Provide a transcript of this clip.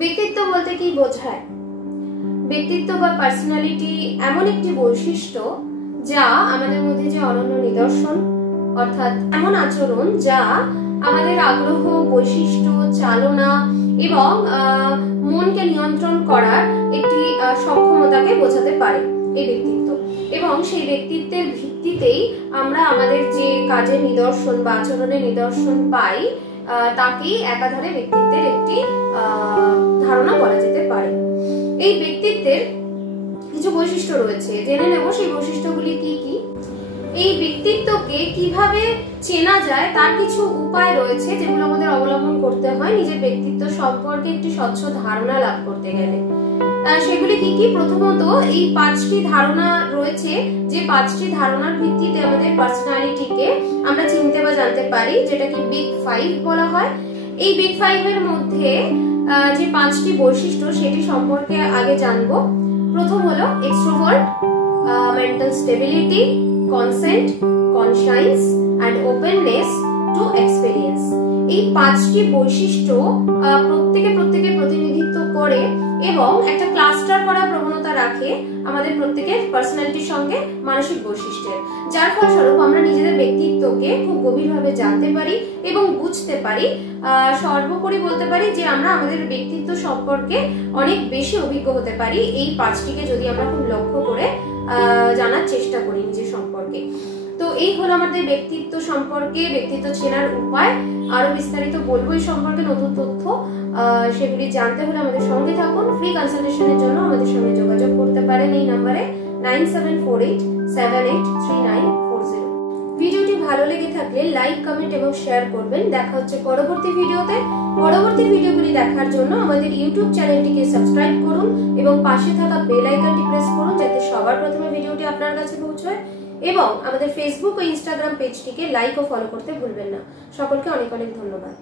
ব্যক্তিত্ব বলতে কি বোঝায়? ব্যক্তিত্ব বা পার্সোনালিটি এমন একটি বৈশিষ্ট্য যা আমাদের মধ্যে যে অনন্য নিদর্শন, অর্থাৎ এমন আচরণ যা আমাদের আগ্রহ, বৈশিষ্ট্য, চালনা এবং মনকে নিয়ন্ত্রণ করার একটি সক্ষমতাকে বোঝাতে পারে এই ব্যক্তিত্ব। এবং সেই ব্যক্তিত্বের ভিত্তিতেই আমরা আমাদের যে কাজের নিদর্শন বা আচরণের নিদর্শন পাই তাকেই একাধারে ব্যক্তিত্বের একটি ধারণা বলা যেতে পারে। এই ব্যক্তিত্বের কিছু বৈশিষ্ট্য রয়েছে, জেনে নেব সেই বৈশিষ্ট্যগুলি কি কি। এই ব্যক্তিত্বকে কিভাবে চেনা যায় তার কিছু উপায় রয়েছে যেগুলো আমাদের অবলম্বন করতে হয় নিজের ব্যক্তিত্ব সম্পর্কে একটি স্বচ্ছ ধারণা লাভ করতে গেলে। সেগুলি কি কি? প্রথমত এই 5টি ধারণা রয়েছে, যে 5টি ধারণার ভিত্তিতে আমাদের পার্সোনালিটিকে আমরা চিনতে বা জানতে পারি, যেটাকে বিগ 5 বলা হয়। এই বিগ 5 এর মধ্যে যে 5টি বৈশিষ্ট্য সেটি সম্পর্কে আগে জানবো। প্রথম হলো extrovert, mental stability, consent, conscience and openness to experience. এই 5টি বৈশিষ্ট্য প্রত্যেকের প্রতিনিধিত্ব করে এবং একটা ক্লাস্টার করার প্রবণতা রাখে আমাদের প্রত্যেকের পার্সোনালিটির সঙ্গে মানসিক বৈশিষ্ট্যের, যার ফলস্বরূপ আমরা নিজেদের ব্যক্তিত্বকে খুব গভীরভাবে জানতে পারি এবং বুঝতে পারি। সর্বোপরি বলতে পারি যে আমরা আমাদের ব্যক্তিত্ব সম্পর্কে অনেক বেশি অভিজ্ঞ হতে পারি এই 5টিকে যদি আমরা খুব লক্ষ্য করে জানার চেষ্টা করি নিজের সম্পর্কে। তো এই হলো আমাদের ব্যক্তিত্ব সম্পর্কে, ব্যক্তিত্ব চেনার উপায়। আরো বিস্তারিত বলবো এই সম্পর্কে নতুন তথ্য, সেগুলি জানতে হলে আমাদের সঙ্গে থাকুন। ফ্রি কনসালটেশনের জন্য আমাদের সঙ্গে যোগাযোগ করতে পারেন এই নাম্বারে 9748783940। ভিডিওটি ভালো লেগে থাকলে লাইক, কমেন্ট এবং শেয়ার করবেন। দেখা হচ্ছে পরবর্তী ভিডিওতে। পরবর্তী ভিডিওগুলি দেখার জন্য আমাদের ইউটিউব চ্যানেলটিকে সাবস্ক্রাইব করুন এবং পাশে থাকা বেল আইকনটি প্রেস করুন যাতে সবার প্রথমে ভিডিওটি আপনার কাছে পৌঁছয়। এবং আমাদের ফেসবুক ও ইনস্টাগ্রাম পেজটিকে লাইক ও ফলো করতে ভুলবেন না। সকলকে অনেক অনেক ধন্যবাদ।